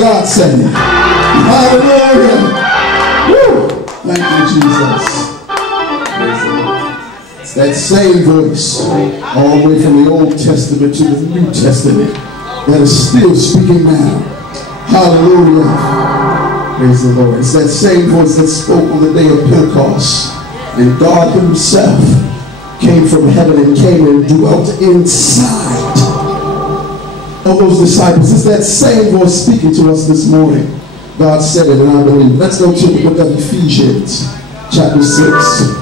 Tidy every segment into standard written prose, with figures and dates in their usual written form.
God said it. Hallelujah. Woo. Thank you, Jesus. It's that same voice, all the way from the Old Testament to the New Testament, that is still speaking now. Hallelujah. Praise the Lord. It's that same voice that spoke on the day of Pentecost. And God himself came from heaven and came and dwelt inside of those disciples. It's that same voice speaking to us this morning. God said it, and I believe. Let's go to the book of Ephesians, chapter 6.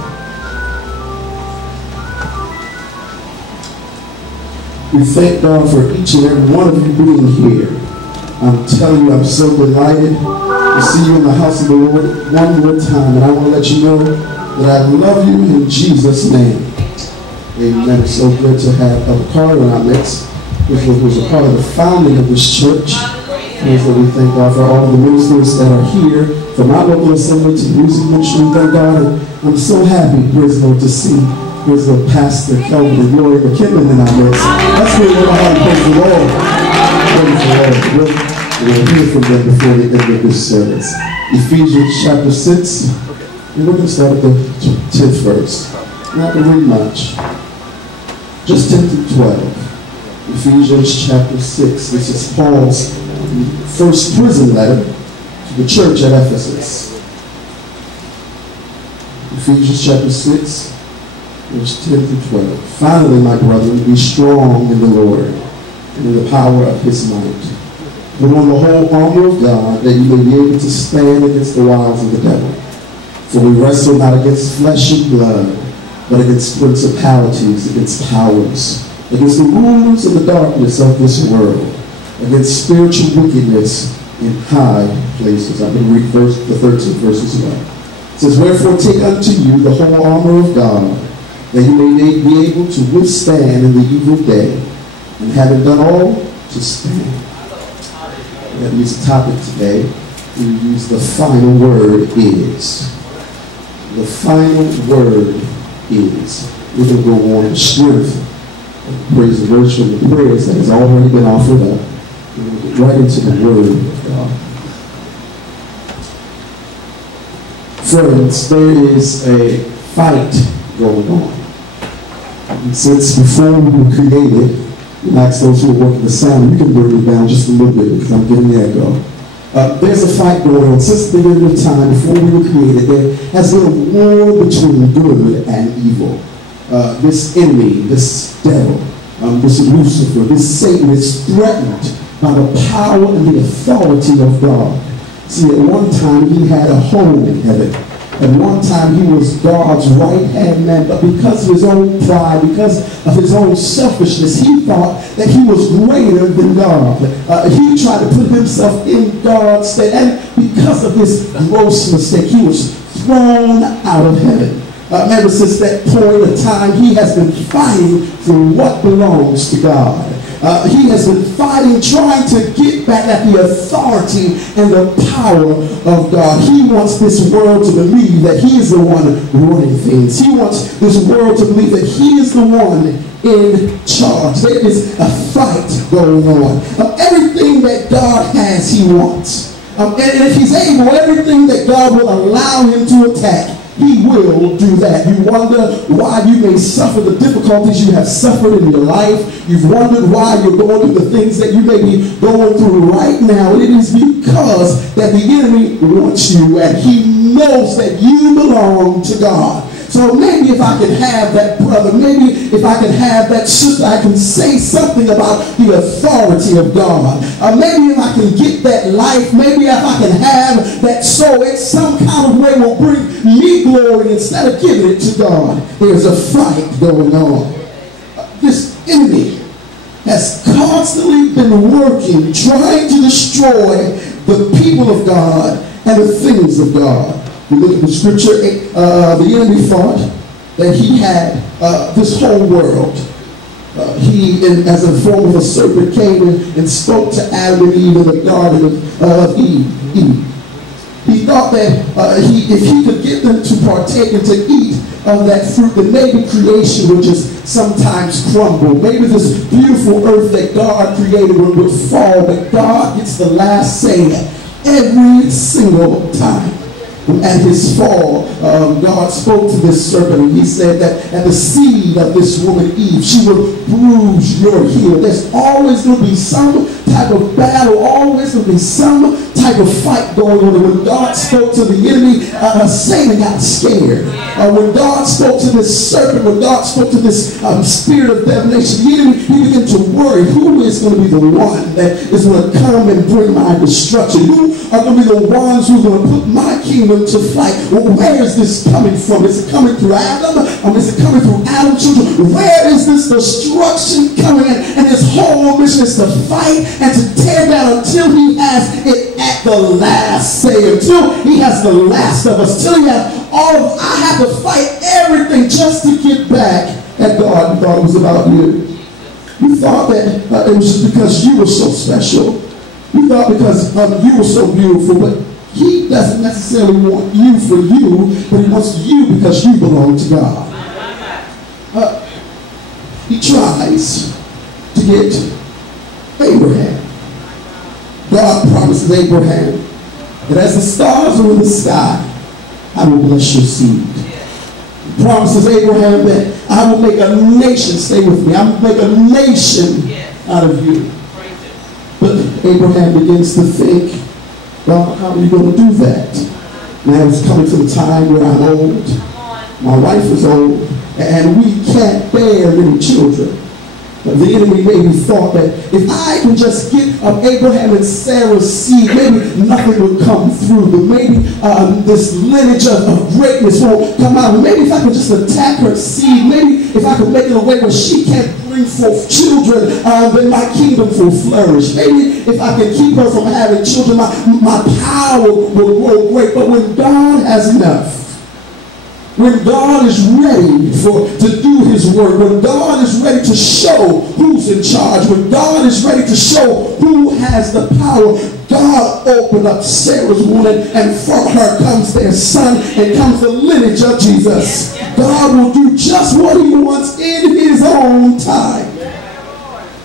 We thank God for each and every one of you being here. I'm telling you, I'm so delighted to see you in the house of the Lord one more time. And I want to let you know that I love you in Jesus' name. Amen. It's so good to have a part in our midst, which was a part of the founding of this church. And so we thank God for all the ministers that are here, from our local assembly to the music ministry. Thank God. And I'm so happy, praise the Lord, to see Pastor Kelvin and Gloria McKinnon in our midst. Let's give them a hand. Praise the Lord. Praise the Lord. We'll hear from them before the end of this service. Ephesians chapter 6. And we're going to start at the 10th verse. Not to read much. Just 10 through 12. Ephesians chapter 6. This is Paul's first prison letter to the church at Ephesus. Ephesians chapter 6. Verse 10 through 12. Finally, my brethren, be strong in the Lord and in the power of his might. Put on the whole armor of God, that you may be able to stand against the wiles of the devil. For we wrestle not against flesh and blood, but against principalities, against powers, against the rulers of the darkness of this world, against spiritual wickedness in high places. I'm going to read the 13th verse as well. It says, wherefore take unto you the whole armor of God, that you may be able to withstand in the evil day, and having done all, to stand. That is the topic today. We use the final word is. The final word is. We're going to go on in strength of praise and worship and the prayers that has already been offered up. We're going to get right into the word of God. Friends, there is a fight going on. Since before we were created, and ask those who are working the sound, you can bring it down just a little bit because I'm getting the echo. There's a fight going on. Since the beginning of time, before we were created, there has been a war between good and evil. This enemy, this devil, this Lucifer, this Satan is threatened by the power and the authority of God. See, at one time he had a home in heaven. At one time he was God's right-hand man, but because of his own pride, because of his own selfishness, he thought that he was greater than God. He tried to put himself in God's stead, and because of this gross mistake, he was thrown out of heaven. Ever since that point of time, he has been fighting for what belongs to God. He has been fighting, trying to get back at the authority and the power of God. He wants this world to believe that he is the one running things. He wants this world to believe that he is the one in charge. There is a fight going on. Everything that God has, he wants. And if he's able, everything that God will allow him to attack, he will do that. You wonder why you may suffer the difficulties you have suffered in your life. You've wondered why you're going through the things that you may be going through right now. It is because that the enemy wants you, and he knows that you belong to God. So maybe if I can have that brother, maybe if I can have that sister, I can say something about the authority of God. Maybe if I can get that life, maybe if I can have that soul, it some kind of way will bring me glory instead of giving it to God. There's a fight going on. This enemy has constantly been working, trying to destroy the people of God and the things of God. You look at the scripture, the enemy thought that he had this whole world. He, as a form of a serpent, came and spoke to Adam and Eve in the Garden of Eve. He thought that if he could get them to partake and to eat of that fruit, then maybe creation would just sometimes crumble. Maybe this beautiful earth that God created would fall, but God gets the last say every single time. At his fall, God spoke to this serpent, and he said that at the seed of this woman Eve, she will bruise your heel. There's always going to be some type of battle, always going to be some type of fight going on. And when God spoke to the enemy, Satan got scared. When God spoke to this serpent, when God spoke to this spirit of divination, the enemy, he began to worry, who is going to be the one that is going to come and bring my destruction? Who are going to be the ones who are going to put my kingdom to flight? Well, where is this coming from? Is it coming through Adam? Is it coming through Adam's children? Where is this destruction coming in? And his whole mission is to fight and to tear down until he has it at the last say, until he has the last of us, till he has all of, I have to fight everything just to get back at God. You thought it was about you. You thought that it was just because you were so special. You thought because you were so beautiful, but he doesn't necessarily want you for you, but he wants you because you belong to God. He tries to get Abraham. God promises Abraham that as the stars are in the sky, I will bless your seed. He promises Abraham that I will make a nation, stay with me, I will make a nation out of you. But Abraham begins to think, well, how are you going to do that? Now it's coming to the time where I'm old, my wife is old, and we can't bear any children. The enemy maybe thought that if I can just get Abraham and Sarah's seed, maybe nothing would come through. But maybe this lineage of greatness won't come out. Maybe if I could just attack her seed, maybe if I could make it a way where she can't bring forth children, then my kingdom will flourish. Maybe if I can keep her from having children, my power will grow great. But when God has enough, when God is ready to do his work, when God is ready to show who's in charge, when God is ready to show who has the power, God opened up Sarah's womb, and from her comes their son, and comes the lineage of Jesus. God will do just what he wants in his own time.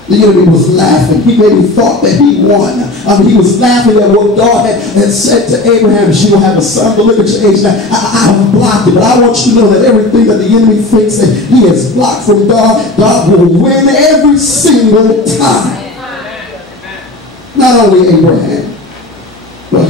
The enemy was laughing. He maybe thought that he won. He was laughing at what God had said to Abraham. She will have a son, the lineage age. Now, I have blocked it, but I want you to know that everything that the enemy thinks that he has blocked from God, God will win every single time. Not only Abraham, but